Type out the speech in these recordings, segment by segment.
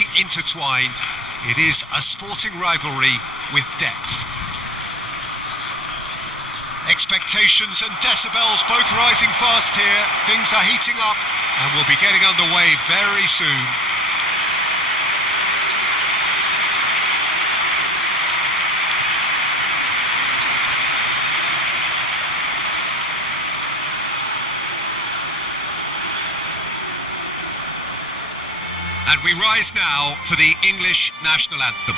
closely intertwined. It is a sporting rivalry with depth. Expectations and decibels both rising fast here. Things are heating up and we'll be getting underway very soon. And we rise now for the English national anthem.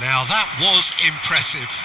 Now that was impressive.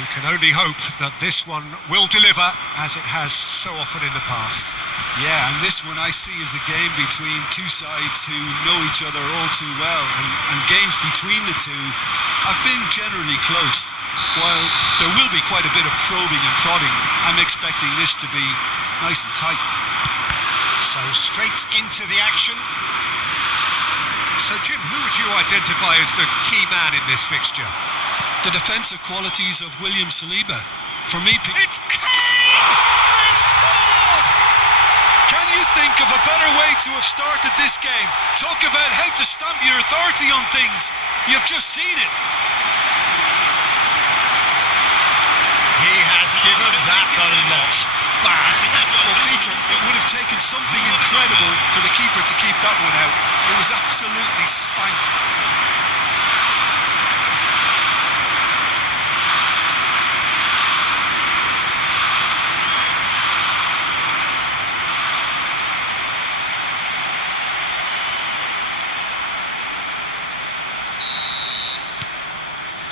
We can only hope that this one will deliver, as it has so often in the past. Yeah, and this one I see as a game between two sides who know each other all too well, and games between the two have been generally close. While there will be quite a bit of probing and prodding, I'm expecting this to be nice and tight. So straight into the action. So Jim, who would you identify as the key man in this fixture? The defensive qualities of William Saliba. For me, it's Kane! They've scored! Can you think of a better way to have started this game? Talk about how to stamp your authority on things. You've just seen it. He has given that the lot. Bang! Well, Peter, it would have taken something incredible for the keeper to keep that one out. It was absolutely spanked.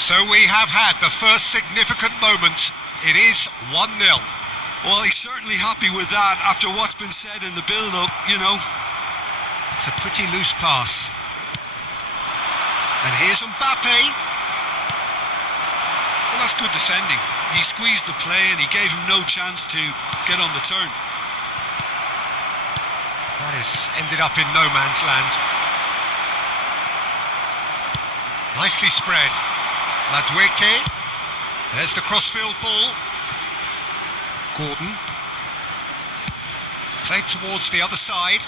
So we have had the first significant moment. It is 1-0. Well, he's certainly happy with that after what's been said in the build-up, you know. It's a pretty loose pass. And here's Mbappe. Well, that's good defending. He squeezed the play and he gave him no chance to get on the turn. That has ended up in no man's land. Nicely spread. Madueke. There's the crossfield ball. Gordon. Played towards the other side.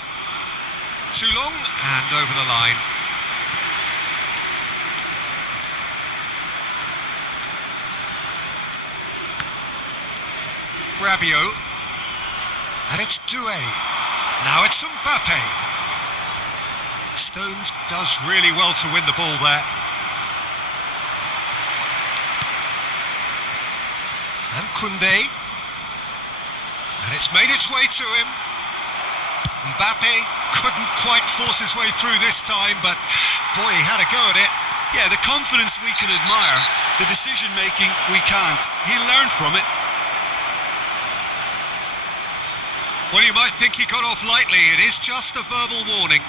Too long and over the line. Rabiot. And it's Doué. Now it's Mbappe. Stones does really well to win the ball there. And Koundé. And it's made its way to him. Mbappe couldn't quite force his way through this time, but boy, he had a go at it. Yeah, the confidence we can admire, the decision-making we can't. He learned from it. Well, you might think he got off lightly. It is just a verbal warning.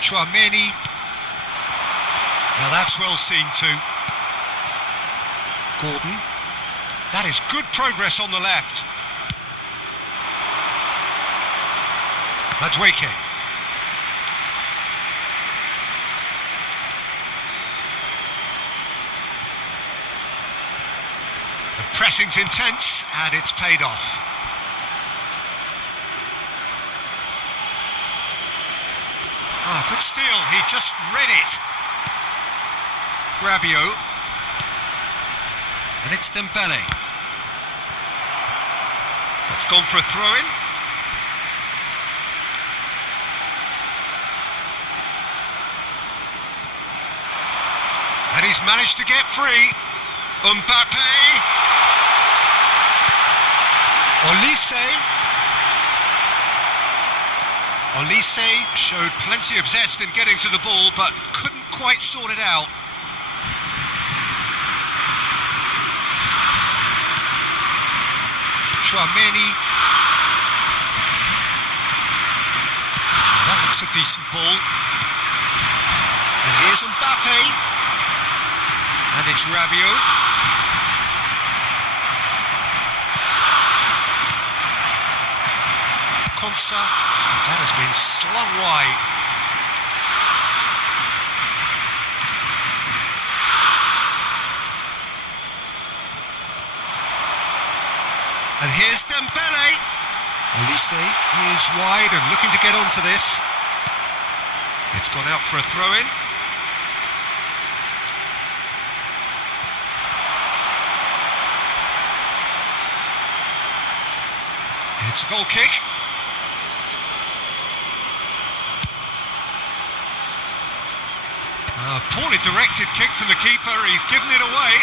Chouameni. Now that's well seen too. Gordon. That is good progress on the left. Madueke. The pressing's intense and it's paid off. Ah, good steal. He just read it. Rabiot. And it's Dembele. That's gone for a throw-in. And he's managed to get free. Mbappe. Olise showed plenty of zest in getting to the ball, but couldn't quite sort it out. Chouameni. That looks a decent ball. And here's Mbappe. And it's Rabiot. Konsa. That has been slung wide. And here's Dembele. Olise is wide and looking to get onto this. It's gone out for a throw-in. It's a goal kick. Poorly directed kick from the keeper. He's given it away.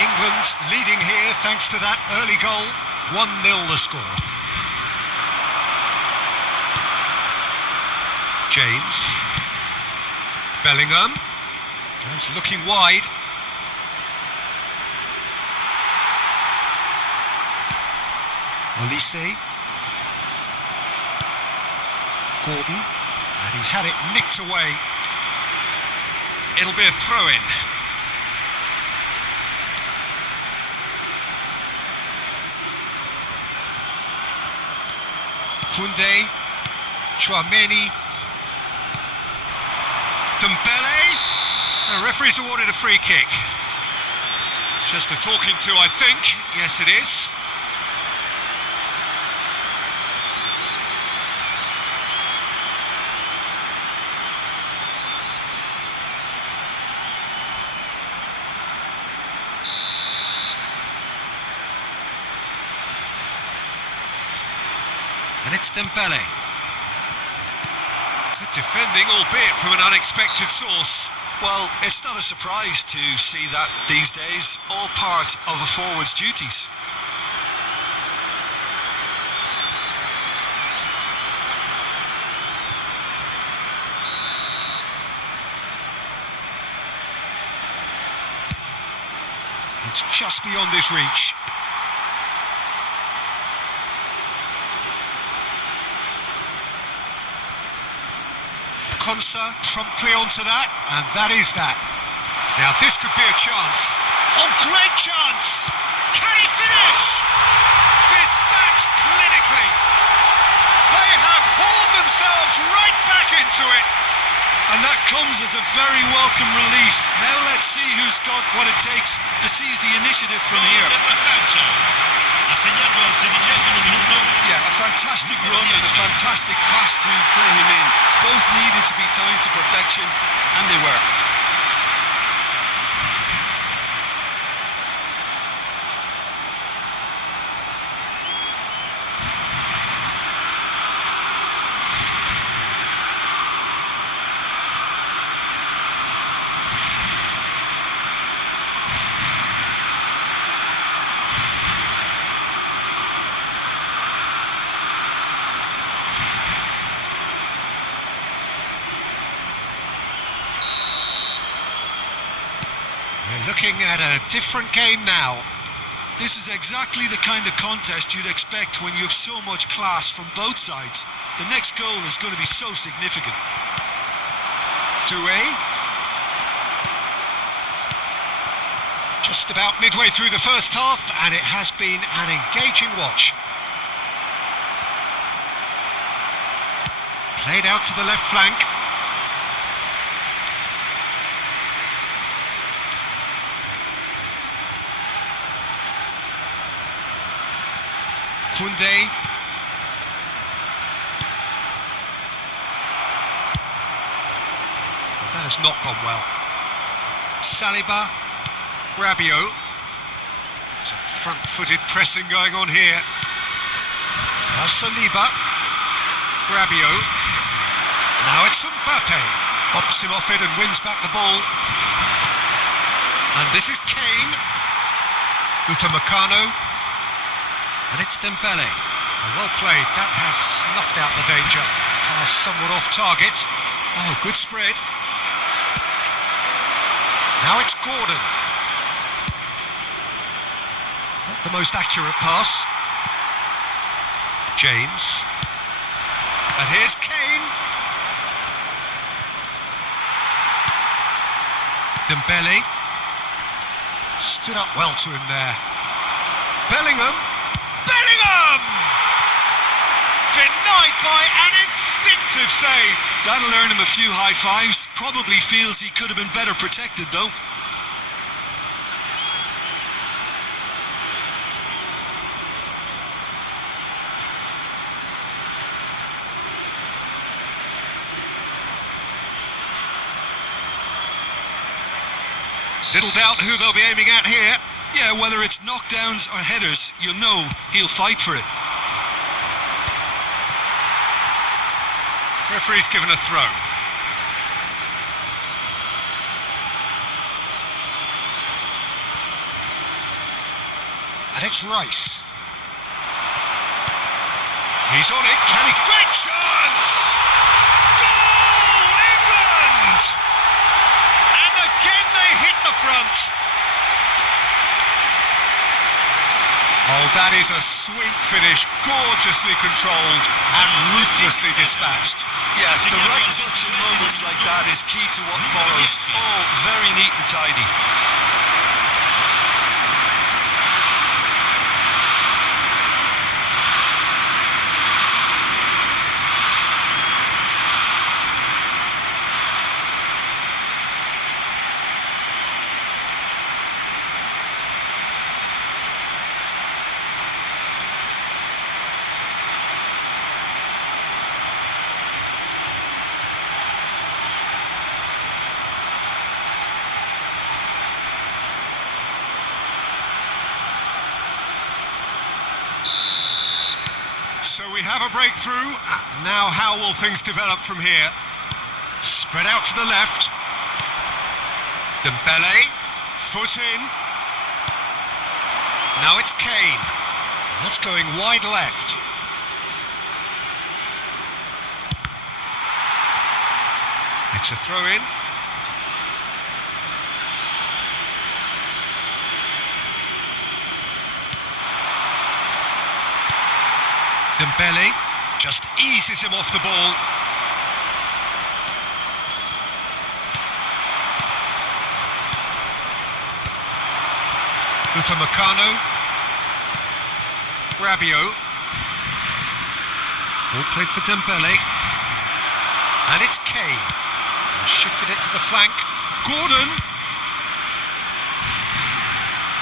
England leading here thanks to that early goal. 1-0 the score. James. Bellingham. He's looking wide. Olise. Gordon. And he's had it nicked away. It'll be a throw-in. Koundé, Chouameni, Dembele. The referee's awarded a free kick. Just a talking to, I think. Yes, it is. And it's Dembele. Good defending, albeit from an unexpected source. Well, it's not a surprise to see that these days, all part of a forward's duties. It's just beyond his reach. Konsa promptly onto that, and that is that. Now this could be a chance. Oh, great chance! Can he finish? Dispatched clinically. They have hauled themselves right back into it. And that comes as a very welcome relief. Now let's see who's got what it takes to seize the initiative from here. Yeah, a fantastic run and a fantastic pass to play him in. Both needed to be timed to perfection, and they were. We're looking at a different game now. This is exactly the kind of contest you'd expect when you have so much class from both sides. The next goal is going to be so significant. Doué. Just about midway through the first half, and it has been an engaging watch. Played out to the left flank. Koundé. Well, that has not gone well. Saliba. Rabiot. Some front-footed pressing going on here. Now Saliba. Rabiot. Now it's Mbappe. Bops him off it and wins back the ball. And this is Kane. Upamecano. And it's Dembele. Well played. That has snuffed out the danger. Pass somewhat off target. Oh, good spread. Now it's Gordon. Not the most accurate pass. James. And here's Kane. Dembele. Stood up well to him there. Bellingham. Bellingham! Denied by an instinctive save. That'll earn him a few high fives. Probably feels he could have been better protected though. Little doubt who they'll be aiming at here. Yeah, whether it's knockdowns or headers, you'll know he'll fight for it. Referee's given a throw. And it's Rice. He's on it. Can he? Great chance! Goal, England! And again they hit the front. Oh, that is a sweet finish, gorgeously controlled and ruthlessly dispatched. Yeah, the right touch in moments like that is key to what follows. Oh, very neat and tidy. So we have a breakthrough. Now how will things develop from here? Spread out to the left. Dembele, foot in. Now it's Kane. That's going wide left. It's a throw-in. Dembele just eases him off the ball. Upamecano. Rabiot. Ball played for Dembele. And it's Kane. Shifted it to the flank. Gordon.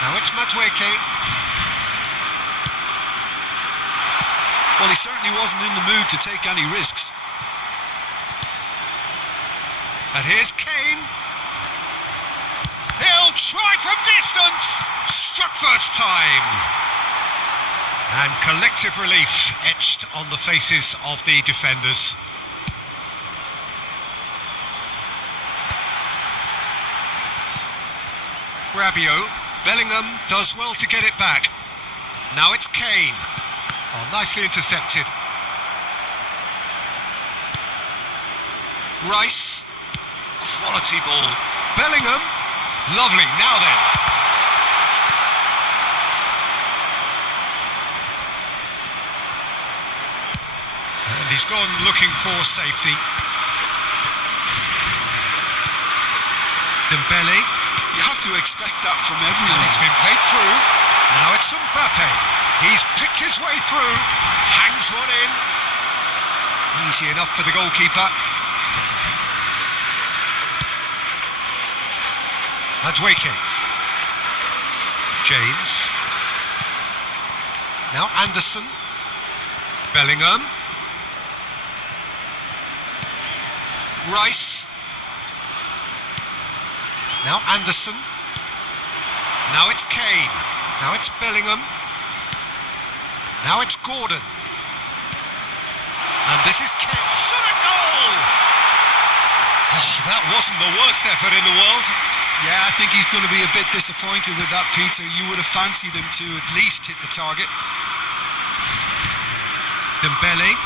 Now it's Madueke. Well, he certainly wasn't in the mood to take any risks. And here's Kane. He'll try from distance. Struck first time. And collective relief etched on the faces of the defenders. Rabiot. Bellingham does well to get it back. Now it's Kane. Oh, nicely intercepted. Rice. Quality ball. Bellingham. Lovely. Now then. And he's gone looking for safety. Dembele. You have to expect that from And everyone. it's been played through. Now it's Mbappe. He's picked his way through. Hangs one in. Easy enough for the goalkeeper. Madueke. James. Now Anderson. Bellingham. Rice. Now Anderson. Now it's Kane. Now it's Bellingham. Now it's Gordon. And this is Kane. Shot a goal! Oh, that wasn't the worst effort in the world. Yeah, I think he's going to be a bit disappointed with that, Peter. You would have fancied him to at least hit the target. Dembele.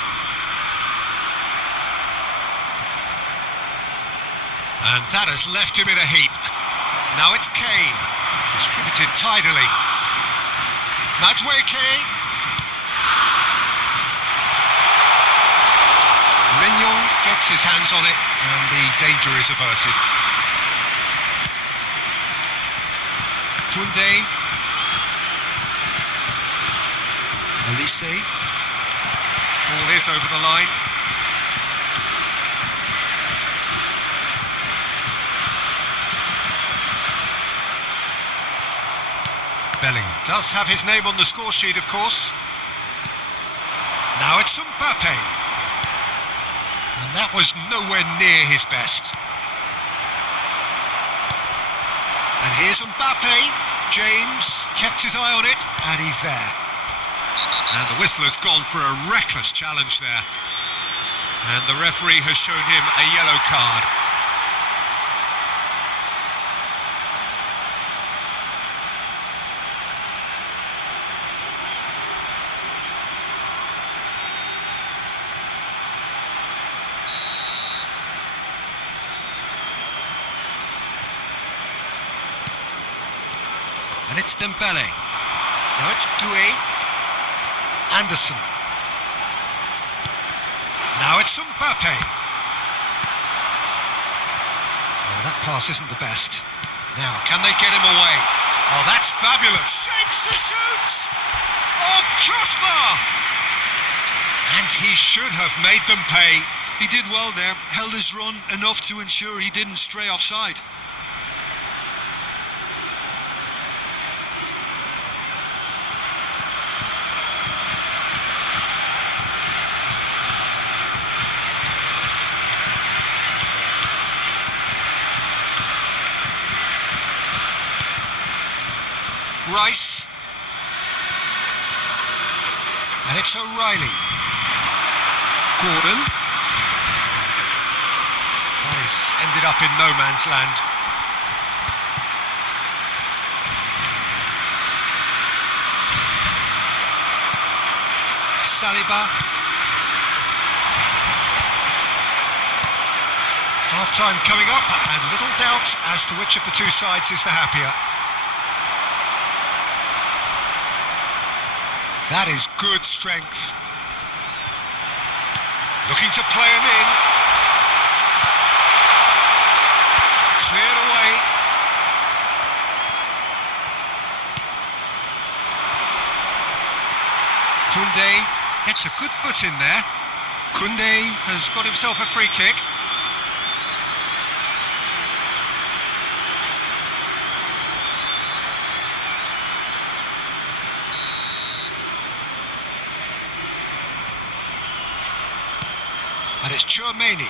And that has left him in a heap. Now it's Kane. Distributed tidily. Madueke. Mignon gets his hands on it and the danger is averted. Koundé. Elise. Ball is over the line. Bellingham does have his name on the score sheet, of course. Now it's Mbappe. And that was nowhere near his best. And here's Mbappe. James kept his eye on it, and he's there. And the whistler's gone for a reckless challenge there. And the referee has shown him a yellow card. And it's Dembele. Now it's Doué. Anderson. Now it's Mbappe. Oh, that pass isn't the best. Now, can they get him away? Oh, that's fabulous. Shapes to shoot! Oh, crossbar! And he should have made them pay. He did well there, held his run enough to ensure he didn't stray offside. Rice. And it's O'Reilly. Gordon. That is ended up in no man's land. Saliba. Half-time coming up, and little doubt as to which of the two sides is the happier. That is good strength. Looking to play him in. Cleared away. Koundé gets a good foot in there. Koundé has got himself a free kick. And it's Tchouaméni.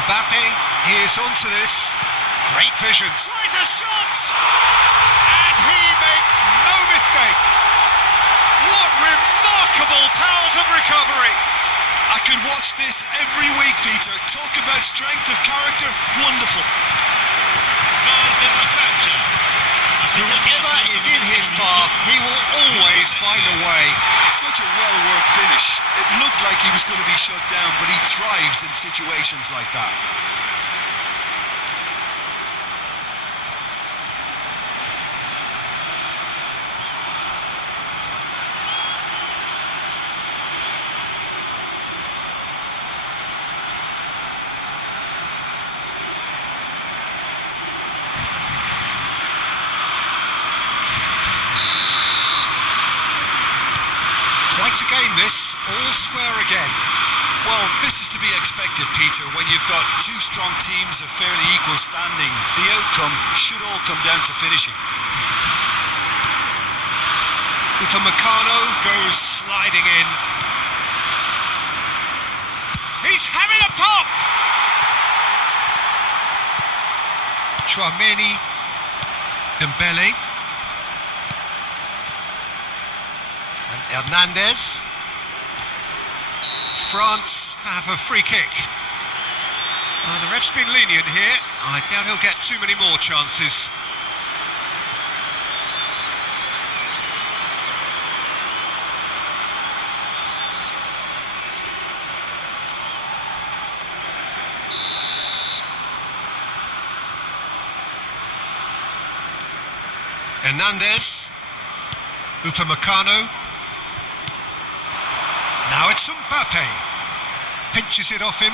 Mbappe, here's onto this. Great vision. Tries a shot! And he makes no mistake. What remarkable powers of recovery. I could watch this every week, Peter. Talk about strength of character. Wonderful. Whoever is in his path, he will always find a way. Such a well-worked finish. It looked like he was going to be shut down, but he thrives in situations like that. this, all square again. Well, this is to be expected, Peter. When you've got two strong teams of fairly equal standing, the outcome should all come down to finishing. Upamecano goes sliding in. He's having a pop! Tchouaméni, Dembele, and Hernandez. France have a free kick. The ref's been lenient here. I doubt he'll get too many more chances. Hernandez, Upamecano. Now it's Mbappe. Pinches it off him.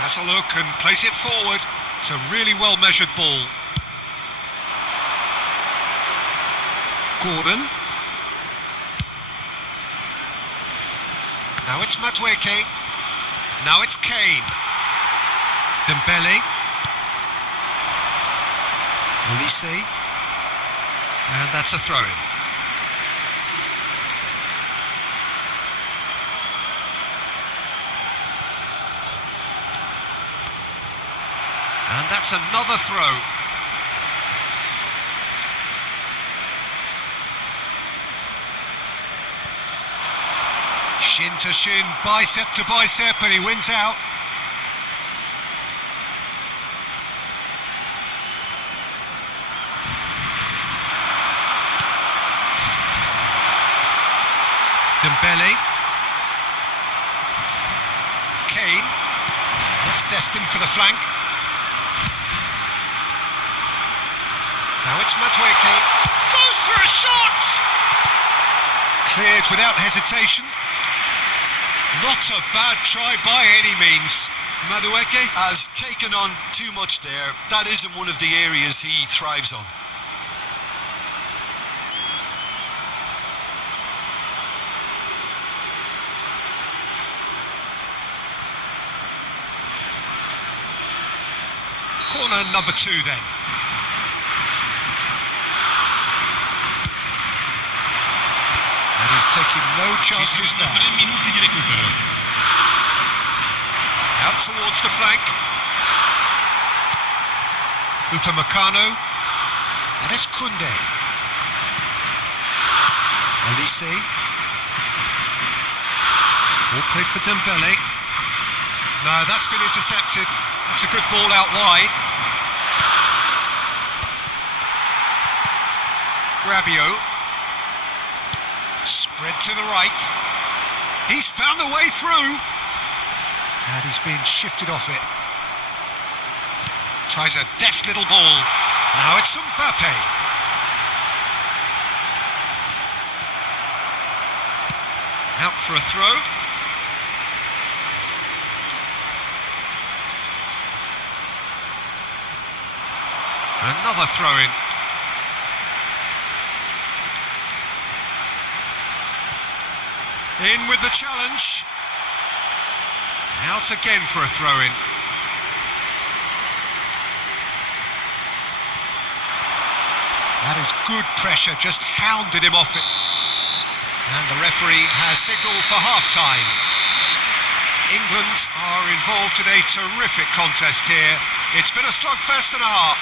Has a look and plays it forward. It's a really well-measured ball. Gordon. Now it's Madueke. Now it's Kane. Dembele. Olise. And that's a throw-in. And that's another throw. Shin to shin, bicep to bicep, and he wins out. Dembele. Kane. That's destined for the flank. Now it's Madueke. Goes for a shot! Cleared without hesitation. Not a bad try by any means. Madueke has taken on too much there. That isn't one of the areas he thrives on. Corner number 2 then. And he's taking no chances there. Out towards the flank. Upamecano. And it's Koundé. Olise. Ball played for Dembele. No, that's been intercepted. It's a good ball out wide. Rabiot. Spread to the right. He's found a way through. And he's been shifted off it. Tries a deft little ball. Now it's Mbappe. Out for a throw. Another throw-in. In with the challenge. Out again for a throw-in. That is good pressure, just hounded him off it. And the referee has signalled for half-time. England are involved in a terrific contest here. It's been a slugfest and a half.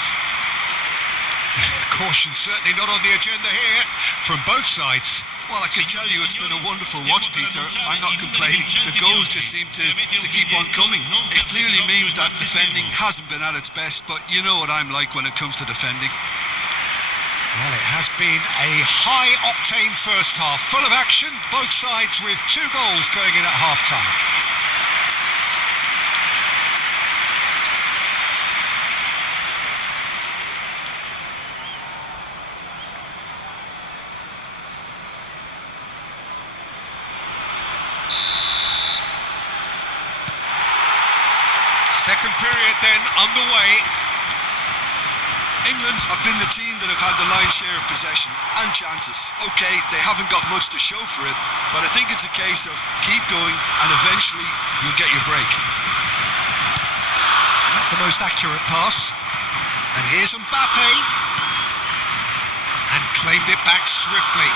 Caution certainly not on the agenda here from both sides. Well, I can tell you it's been a wonderful watch, Peter. I'm not complaining. The goals just seem to keep on coming. It clearly means that defending hasn't been at its best, but you know what I'm like when it comes to defending. Well, it has been a high-octane first half, full of action, both sides with 2 goals going in at half-time. Second period then underway. England have been the team that have had the lion's share of possession and chances. Okay, they haven't got much to show for it, but I think it's a case of keep going and eventually you'll get your break. Not the most accurate pass. And here's Mbappe. And claimed it back swiftly.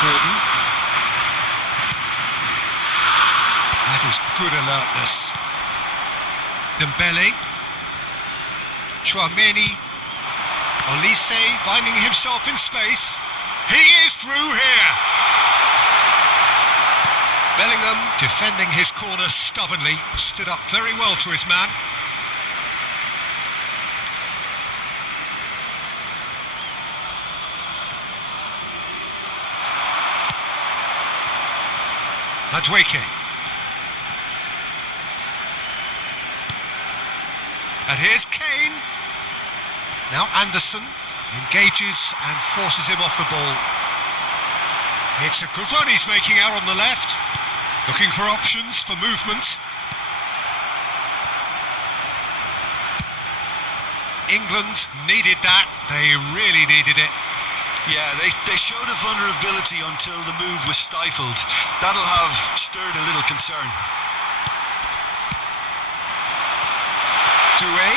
Gordon. That is good alertness. Dembele. Chouameni. Olise finding himself in space. He is through here. Bellingham defending his corner stubbornly. Stood up very well to his man. Madueke. And here's Kane. Now Anderson engages and forces him off the ball. It's a good run he's making out on the left. Looking for options for movement. England needed that. They really needed it. Yeah, they showed a vulnerability until the move was stifled. That'll have stirred a little concern. Doué.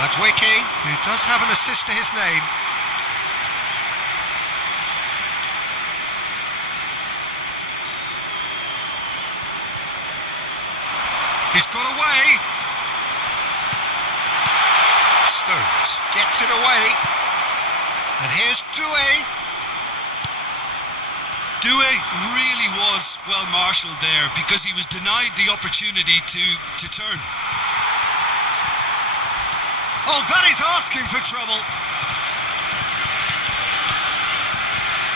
Madueke, who does have an assist to his name. He's got away. Stones gets it away. And here's Doué. Doué really was well marshalled there because he was denied the opportunity to turn. Oh, that is asking for trouble.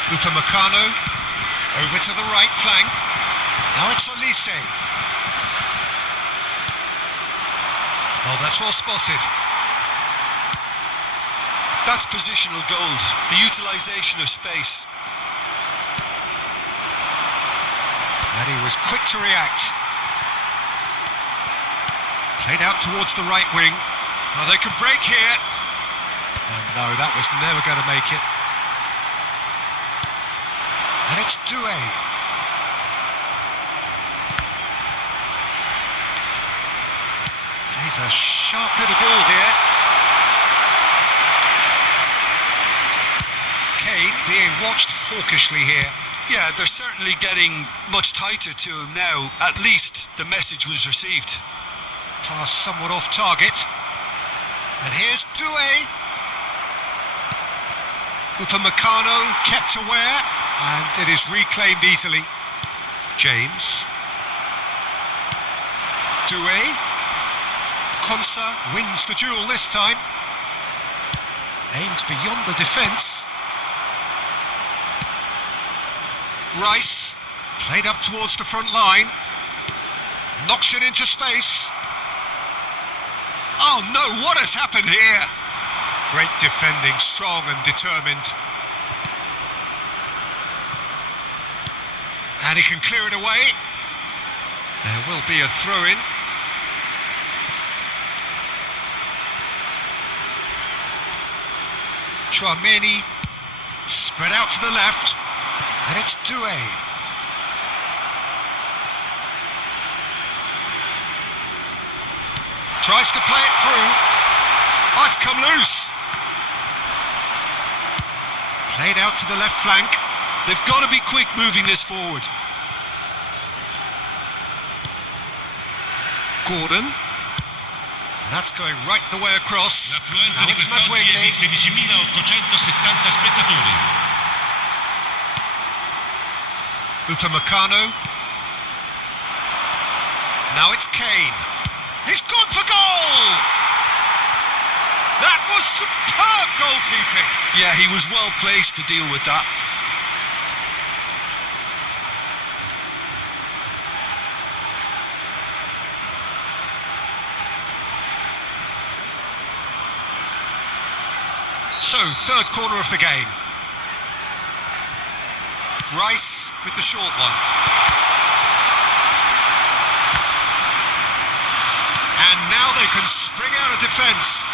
Upamecano over to the right flank. Now it's Olise. Oh, that's well spotted. That's positional gold, the utilisation of space. And he was quick to react. Played out towards the right wing. Oh, they could break here. Oh, no, that was never going to make it. And it's Doué. Plays a sharp little ball here. Kane being watched hawkishly here. Yeah, they're certainly getting much tighter to him now. At least the message was received. Pass somewhat off target. And here's Doué. Upamecano kept aware, and it is reclaimed easily. James. Doué. Konsa wins the duel this time. Aimed beyond the defence. Rice. Played up towards the front line. Knocks it into space. Oh no, what has happened here? Great defending, strong and determined. And he can clear it away. There will be a throw-in. Chouameni spread out to the left. And it's Doué. Tries to play it through. Oh, it's come loose. Played out to the left flank. They've got to be quick moving this forward. Gordon. That's going right the way across. Now it's Madueke. 16.870 spettatori. Upamecano. Now it's Kane. He's gone for goal! That was superb goalkeeping. Yeah, he was well placed to deal with that. So, third corner of the game. Rice with the short one. And now they can spring out of defence.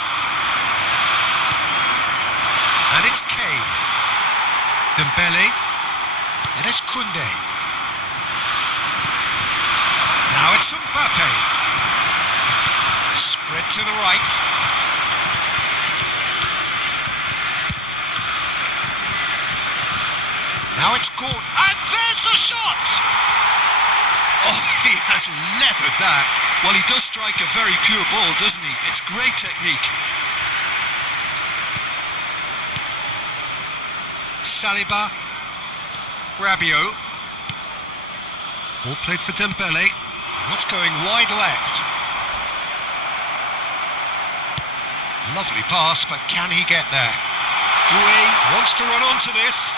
And it's Kane. Dembele. And it's Koundé. Now it's Mbappe. Spread to the right. Now it's Gordon. And there's the shot! Oh, he has leathered that. Well, he does strike a very pure ball, doesn't he? It's great technique. Saliba. Rabiot. Ball played for Dembele. That's going wide left. Lovely pass, but can he get there? Doué wants to run onto this.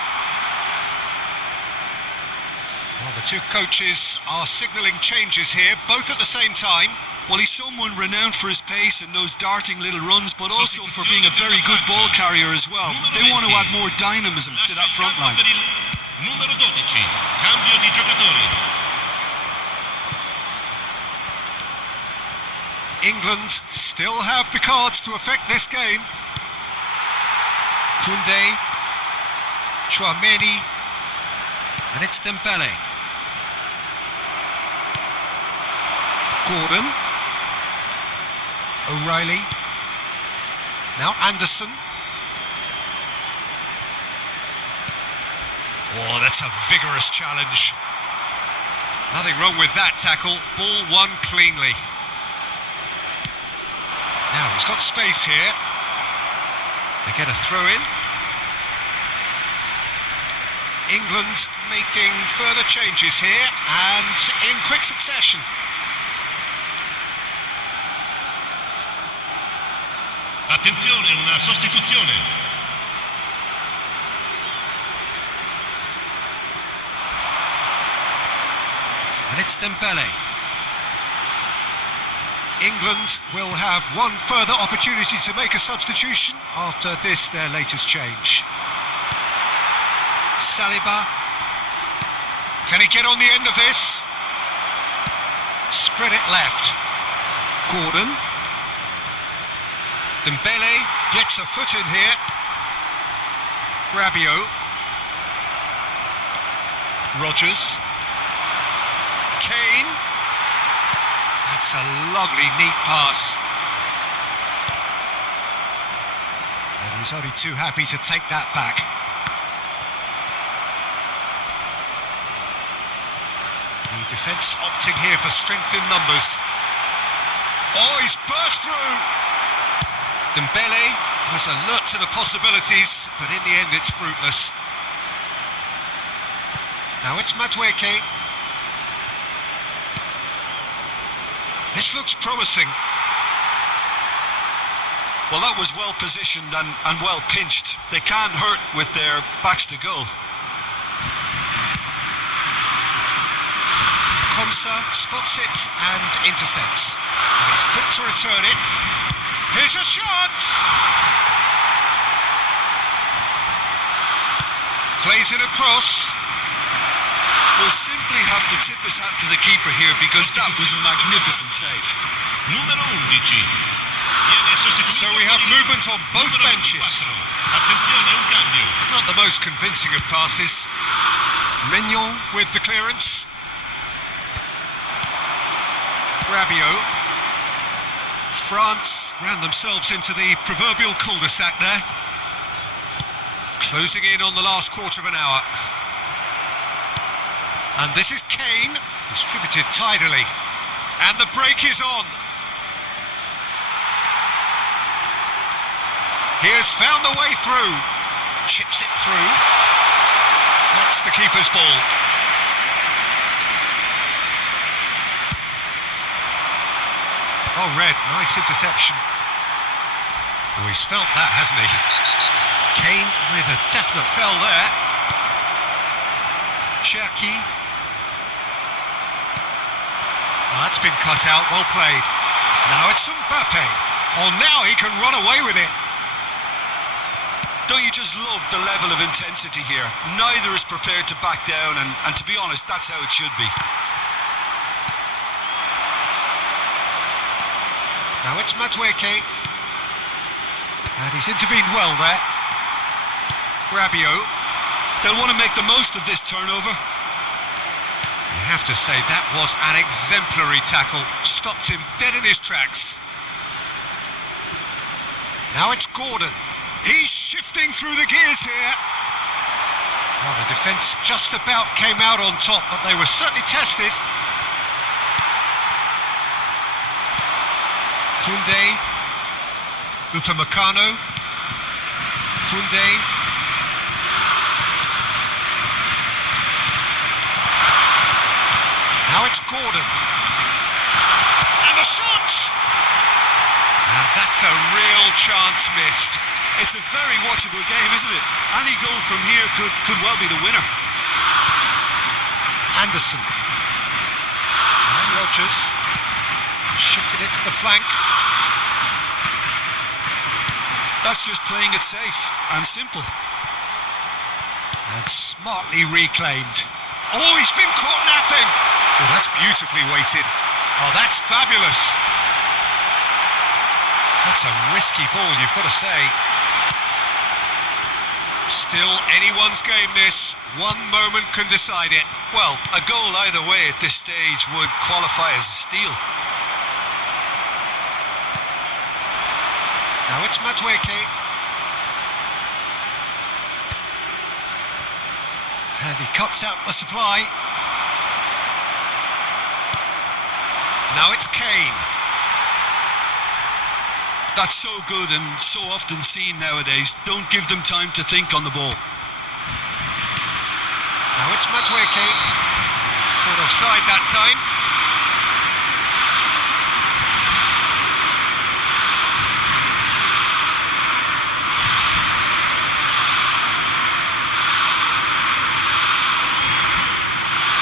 Well, the two coaches are signalling changes here, both at the same time. Well, he's someone renowned for his pace and those darting little runs, but also for being a very good ball carrier as well. They want to add more dynamism to that front line. Numero 12, cambio di giocatori. England still have the cards to affect this game. Koundé, Chouameni, and it's Dembele. Gordon, O'Reilly, now Anderson. Oh, that's a vigorous challenge. Nothing wrong with that tackle. Ball won cleanly. Now he's got space here. They get a throw in. England making further changes here and in quick succession. Attenzione, una sostituzione. And it's Dembele. England will have one further opportunity to make a substitution after this, their latest change. Saliba. Can he get on the end of this? Spread it left. Gordon. Dembele gets a foot in here. Rabiot. Rodgers. Kane. That's a lovely, neat pass. And he's only too happy to take that back. The defence opting here for strength in numbers. Oh, he's burst through! Dembele was alert to the possibilities, but in the end it's fruitless. Now it's Madueke. This looks promising. Well, that was well positioned and well pinched. They can't hurt with their backs to goal. Konsa spots it and intercepts. And he's quick to return it. Here's a chance! Plays it across. We'll simply have to tip his hat to the keeper here because that was a magnificent save. Numero 11. So we have movement on both benches. Attenzione, un cambio. Not the most convincing of passes. Mignon with the clearance. Rabiot. France ran themselves into the proverbial cul-de-sac there. Closing in on the last quarter of an hour. And this is Kane, distributed tidily. And the break is on. He has found the way through. Chips it through. That's the keeper's ball. Oh, Red, nice interception. Oh, he's felt that, hasn't he? Kane with a definite fell there. Cherki. Oh, that's been cut out, well played. Now it's Mbappe. Oh, now he can run away with it. Don't you just love the level of of intensity here. Neither is prepared to back down, and to be honest, that's how it should be. Now it's Madueke. And he's intervened well there. Rabiot. They'll want to make the most of this turnover. You have to say that was an exemplary tackle. Stopped him dead in his tracks. Now it's Gordon. He's shifting through the gears here. Well, the defence just about came out on top, but they were certainly tested. Koundé. Upamecano. Koundé. Now it's Gordon. And the shot! And that's a real chance missed. It's a very watchable game, isn't it? Any goal from here could well be the winner. Anderson. And Rogers. Shifted it to the flank. That's just playing it safe and simple. And smartly reclaimed. Oh, he's been caught napping. Oh, that's beautifully weighted. Oh, that's fabulous. That's a risky ball, you've got to say. Still anyone's game, this. One moment can decide it. Well, a goal either way at this stage would qualify as a steal. Now it's Madueke. And he cuts out the supply. Now it's Kane. That's so good and so often seen nowadays. Don't give them time to think on the ball. Now it's Madueke. Caught offside that time.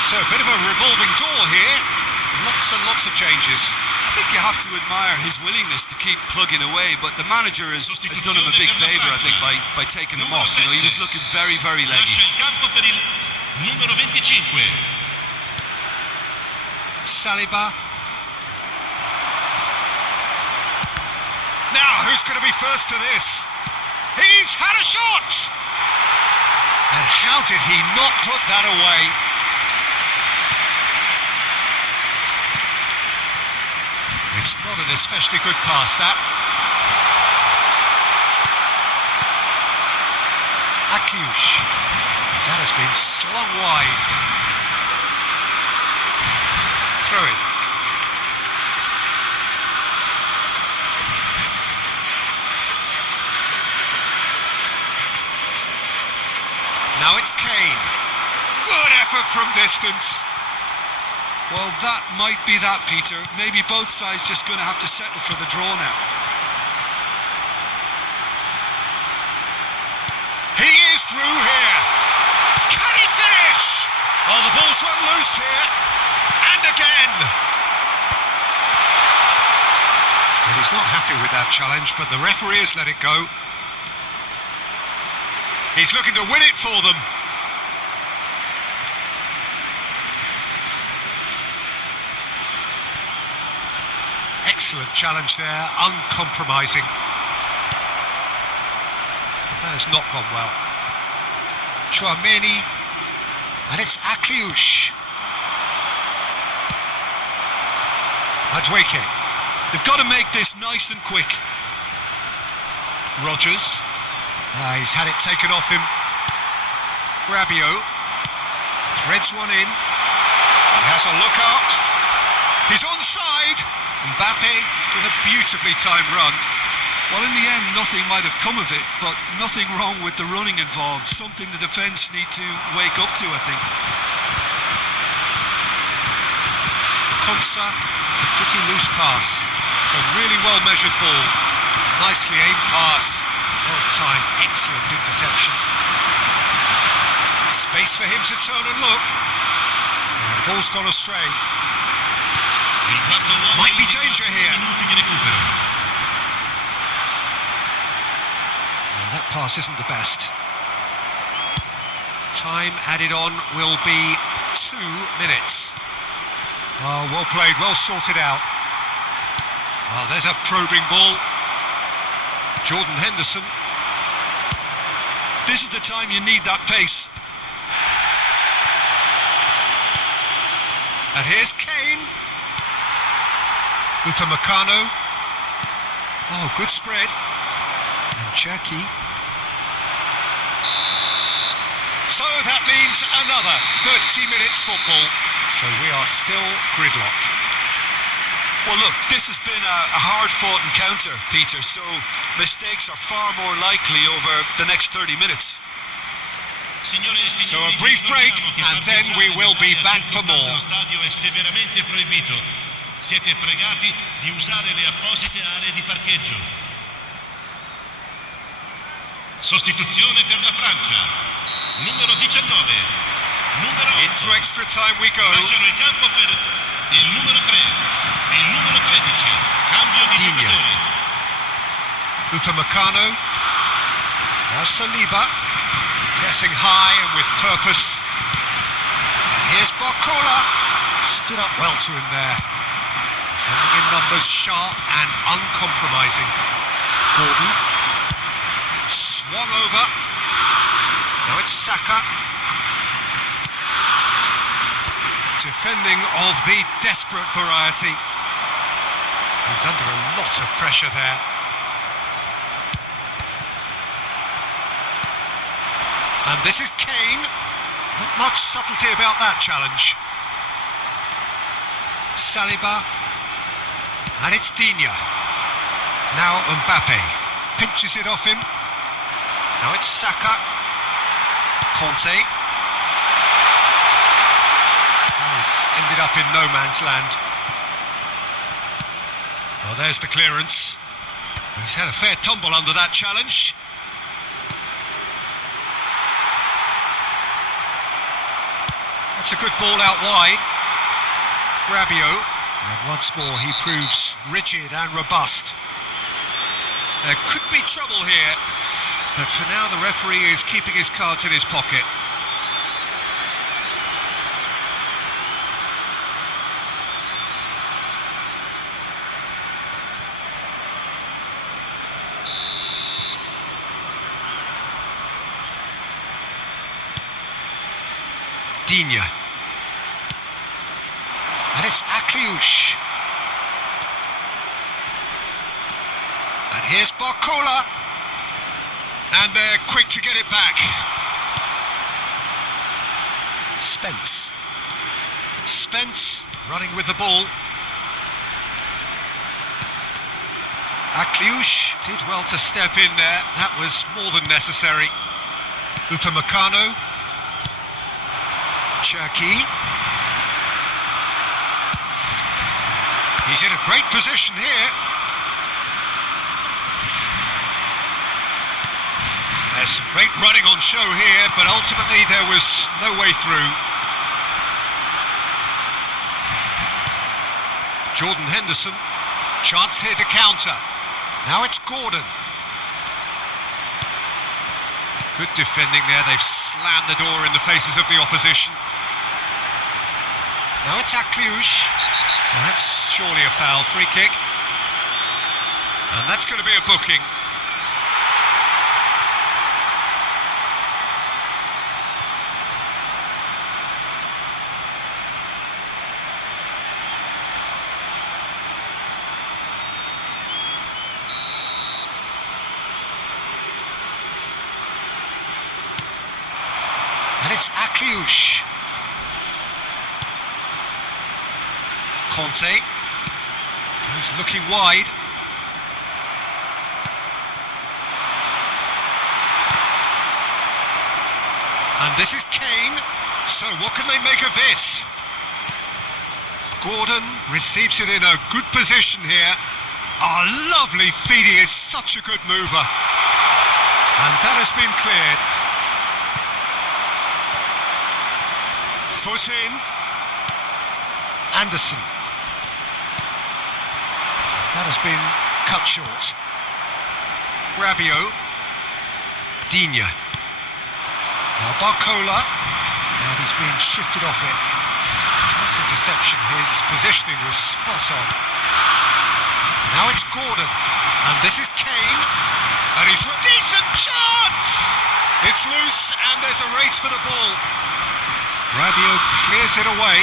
So a bit of a revolving door here. Lots and lots of changes. I think you have to admire his willingness to keep plugging away, but the manager has done him a big favour, I think, by taking him off. You know, he was looking very, very leggy. Lascia il campo per il numero 25. Saliba. Now, who's going to be first to this? He's had a shot! And how did he not put that away? It's not an especially good pass, that. Akliush. That has been slung wide. Throw in. Now it's Kane. Good effort from distance. Well, that might be that, Peter. Maybe both sides just going to have to settle for the draw now. He is through here. Can he finish? Oh, the ball's run loose here. And again. Well, he's not happy with that challenge, but the referee has let it go. He's looking to win it for them. Excellent challenge there, uncompromising. That has not gone well. Chouameni, and it's Akliush. Madueke. They've got to make this nice and quick. Rogers. He's had it taken off him. Rabiot. Threads one in. He has a look out. He's onside. Mbappe with a beautifully timed run. Well, in the end, nothing might have come of it, but nothing wrong with the running involved. Something the defence need to wake up to, I think. Konsa, it's a pretty loose pass. It's a really well-measured ball. Nicely aimed pass. Well timed, excellent interception. Space for him to turn and look. The ball's gone astray. Might be danger here. That pass isn't the best. Time added on will be 2 minutes. Oh, well played, well sorted out. Oh, there's a probing ball. Jordan Henderson. This is the time you need that pace. And here's Kane. Upamecano. Oh, good spread. And Cherki. So that means another 30 minutes football. So we are still gridlocked. Well, look, this has been a hard-fought encounter, Peter, so mistakes are far more likely over the next 30 minutes. So a brief break, and then we will be back for more. Lo stadio è severamente proibito. Siete pregati di usare le apposite aree di parcheggio. Sostituzione per la Francia. Numero 19. Numero 8. Into extra time we go. Lasciano il campo per il numero 3. Il numero 13. Cambio di giocatori. Upamecano. Now Saliba. Pressing high and with purpose. And here's Barcola. Stood up well to him there. Defending in numbers, sharp and uncompromising. Gordon. Swung over. Now it's Saka. Defending of the desperate variety. He's under a lot of pressure there. And this is Kane. Not much subtlety about that challenge. Saliba. And it's Digne. Now Mbappe. Pinches it off him. Now it's Saka. Conte. This ended up in no man's land. Well, there's the clearance. He's had a fair tumble under that challenge. That's a good ball out wide. Rabiot. And once more he proves rigid and robust. There could be trouble here, but for now the referee is keeping his cards in his pocket. Digne. And it's Akliouche. And here's Barcola. And they're quick to get it back. Spence running with the ball. Akliouche did well to step in there. That was more than necessary. Upamecano. Cherki. He's in a great position here. There's some great running on show here, but ultimately there was no way through. Jordan Henderson. Chance here to counter. Now it's Gordon. Good defending there. They've slammed the door in the faces of the opposition. Now it's Akliouche. Well, that's surely a foul. Free kick. And that's going to be a booking. And it's Akliouche. Conte goes looking wide. And this is Kane. So what can they make of this? Gordon receives it in a good position here. Oh, lovely feed. He is such a good mover. And that has been cleared. Foot in. Anderson. That has been cut short. Rabiot. Digne. Now Barcola, and he's been shifted off it. Nice interception, his positioning was spot on. Now it's Gordon, and this is Kane, and he's... Decent chance! It's loose, and there's a race for the ball. Rabiot clears it away.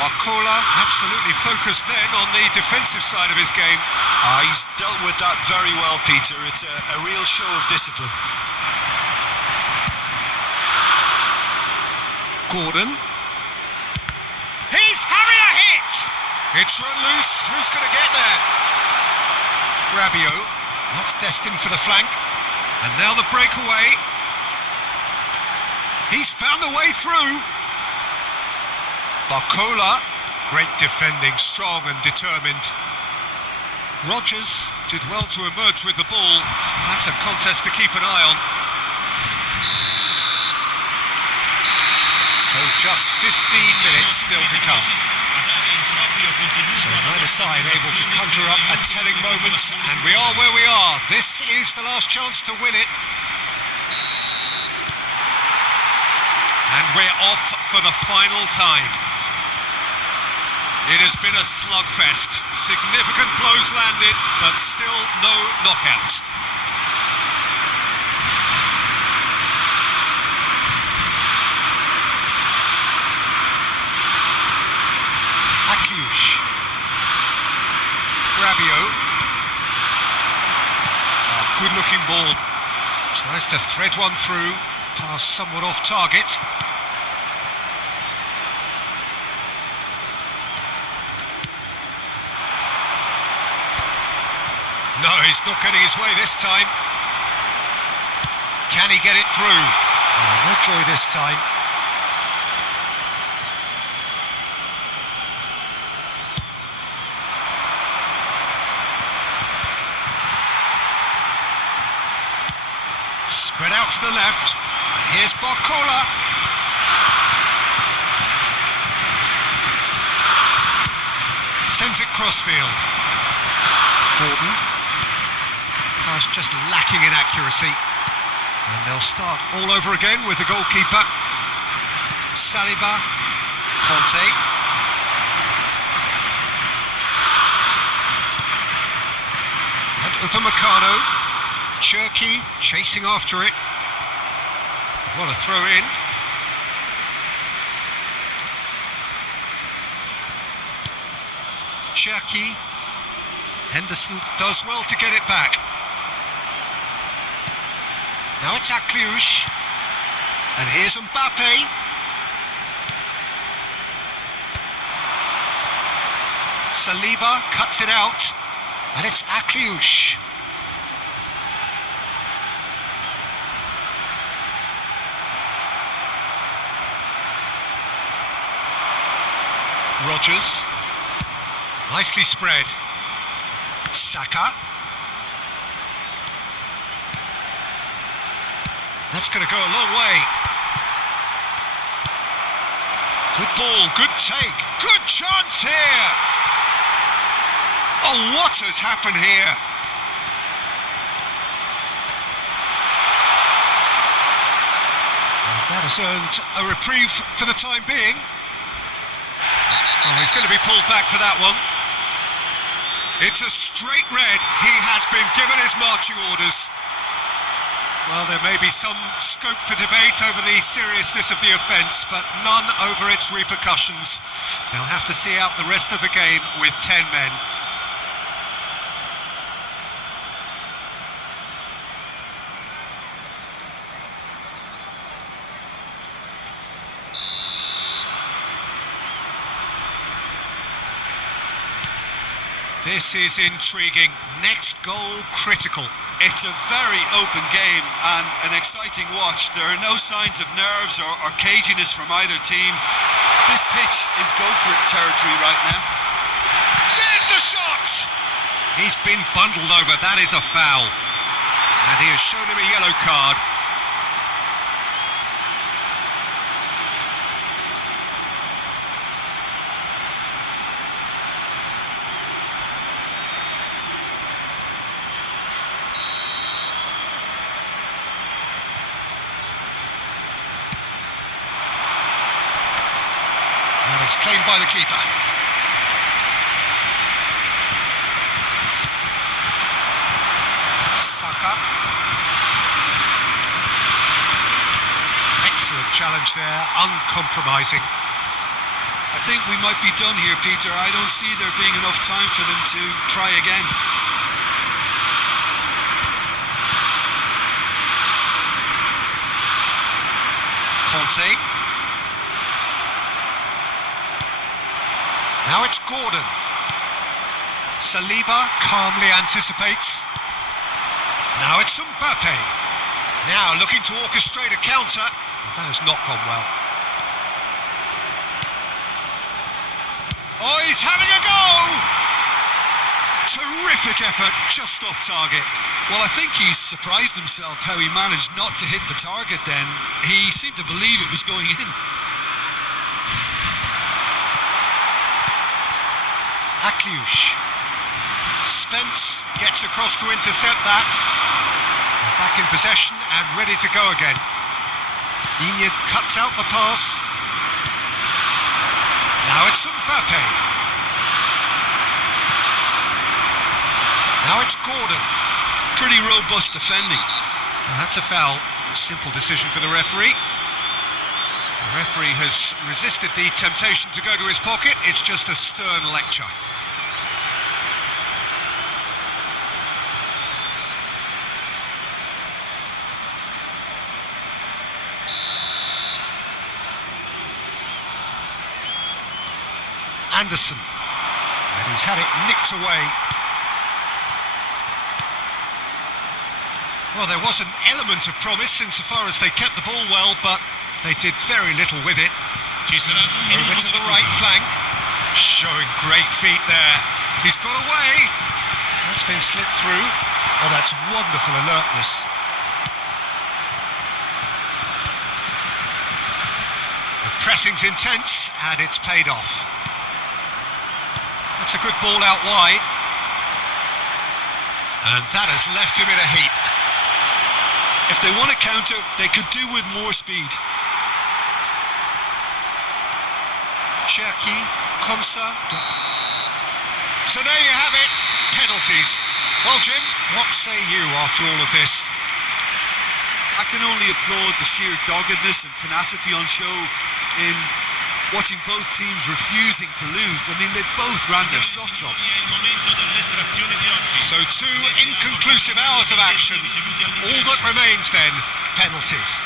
Barcola absolutely focused then on the defensive side of his game. He's dealt with that very well, Peter. It's a real show of discipline. Gordon. He's having a hit! It's run loose. Who's going to get there? Rabiot. That's destined for the flank. And now the breakaway. He's found the way through. Barcola. Great defending, strong and determined. Rodgers did well to emerge with the ball. That's a contest to keep an eye on. So just 15 minutes still to come. So neither side able to conjure up a telling moment, and we are where we are. This is the last chance to win it. And we're off for the final time. It has been a slugfest. Significant blows landed, but still no knockout. Rabiot. Oh, good-looking ball. Tries to thread one through. Pass somewhat off target. No, he's not getting his way this time. Can he get it through? Oh, no joy this time. Spread out to the left, and here's Barcola. Sends it crossfield. Gordon. Pass just lacking in accuracy. And they'll start all over again with the goalkeeper. Saliba. Conte. And Upamecano. Cherki chasing after it. What a throw in. Cherki. Henderson does well to get it back. Now it's Akliouche. And here's Mbappe. Saliba cuts it out. And it's Akliouche. Rodgers, nicely spread. Saka. That's going to go a long way. Good ball, good take, good chance here. Oh, what has happened here? And that has earned a reprieve for the time being. Oh, he's going to be pulled back for that one. It's a straight red. He has been given his marching orders. Well, there may be some scope for debate over the seriousness of the offence, but none over its repercussions. They'll have to see out the rest of the game with 10 men. This is intriguing. Next goal critical. It's a very open game and an exciting watch. There are no signs of nerves or caginess from either team. This pitch is go-for-it territory right now. There's the shot! He's been bundled over. That is a foul. And he has shown him a yellow card. It's claimed by the keeper. Saka. Excellent challenge there, uncompromising. I think we might be done here, Peter. I don't see there being enough time for them to try again. Conte. Now it's Gordon. Saliba calmly anticipates. Now it's Mbappe. Now looking to orchestrate a counter. That has not gone well. Oh, he's having a go! Terrific effort, just off target. Well, I think he's surprised himself how he managed not to hit the target then. He seemed to believe it was going in. Akliush. Spence gets across to intercept that. They're back in possession and ready to go again. Iñigo cuts out the pass. Now it's Mbappe. Now it's Gordon. Pretty robust defending. Well, that's a foul. A simple decision for the referee. The referee has resisted the temptation to go to his pocket. It's just a stern lecture. Anderson, and he's had it nicked away. Well, there was an element of promise insofar as they kept the ball well, but they did very little with it. Over to the right flank, showing great feet there. He's got away. That's been slipped through. Oh, that's wonderful alertness. The pressing's intense, and it's paid off. That's a good ball out wide. And that has left him in a heap. If they want to counter, they could do with more speed. Cherki, Konsa. So there you have it, penalties. Well, Jim, what say you after all of this? I can only applaud the sheer doggedness and tenacity on show in watching both teams refusing to lose. I mean, they both ran their socks off. So 2 inconclusive hours of action. All that remains then, penalties.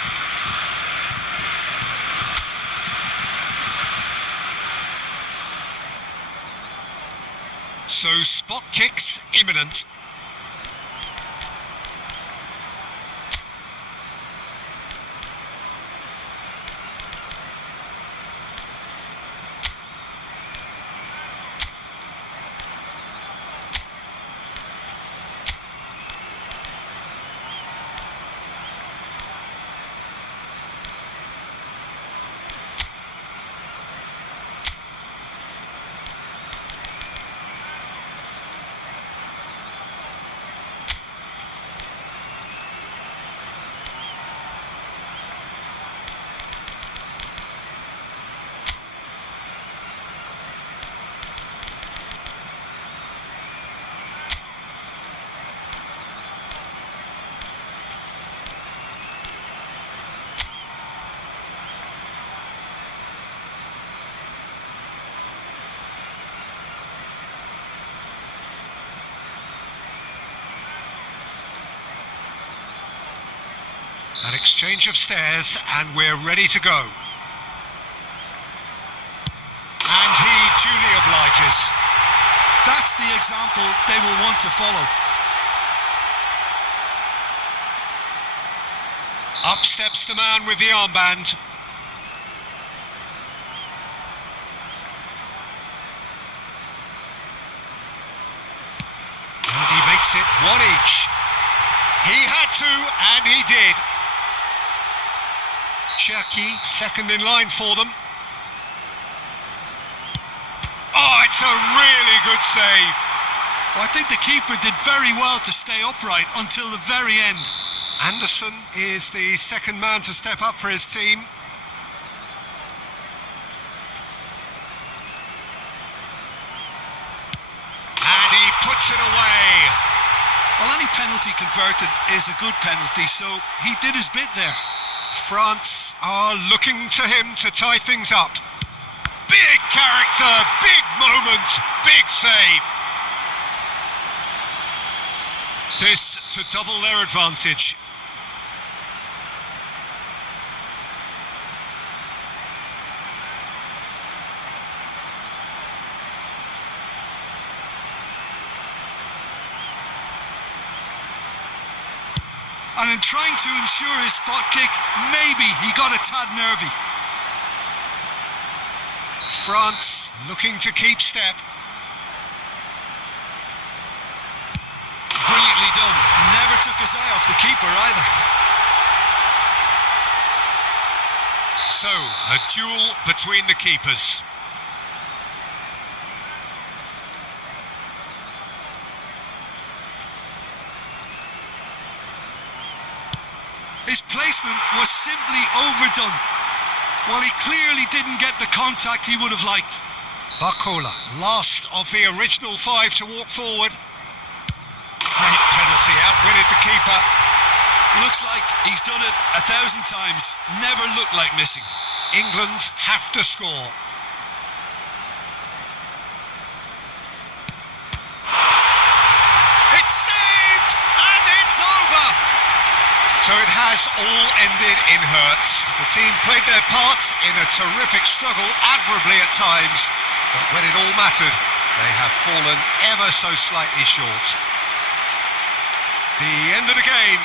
So spot kicks imminent. An exchange of stares, and we're ready to go. And he duly obliges. That's the example they will want to follow. Up steps the man with the armband. And he makes it 1 each. He had to, and he did. Cherki, second in line for them. Oh, it's a really good save. Well, I think the keeper did very well to stay upright until the very end. Anderson is the second man to step up for his team. puts it away. Well, any penalty converted is a good penalty, so he did his bit there. France are looking to him to tie things up. Big character, big moment, big save. This to double their advantage. And in trying to ensure his spot kick, maybe he got a tad nervy. France looking to keep step. Brilliantly done. Never took his eye off the keeper either. So, a duel between the keepers. His placement was simply overdone. Well, he clearly didn't get the contact he would have liked. Barcola, last of the original five to walk forward. Great penalty, outwitted the keeper. Looks like he's done it 1,000 times. Never looked like missing. England have to score. It's saved, and it's over. So it has all ended in hurt. The team played their parts in a terrific struggle, admirably at times, but when it all mattered, they have fallen ever so slightly short. The end of the game.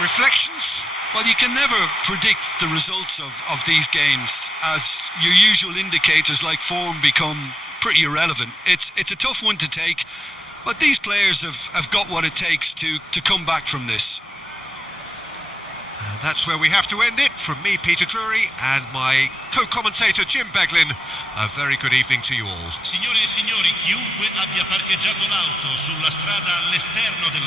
Reflections? Well, you can never predict the results of these games, as your usual indicators like form become pretty irrelevant. It's a tough one to take, but these players have got what it takes to come back from this. That's where we have to end it. From me, Peter Drury, and my co-commentator Jim Beglin, a very good evening to you all. Signore e signori, chiunque abbia parcheggiato l'auto sulla strada all'esterno del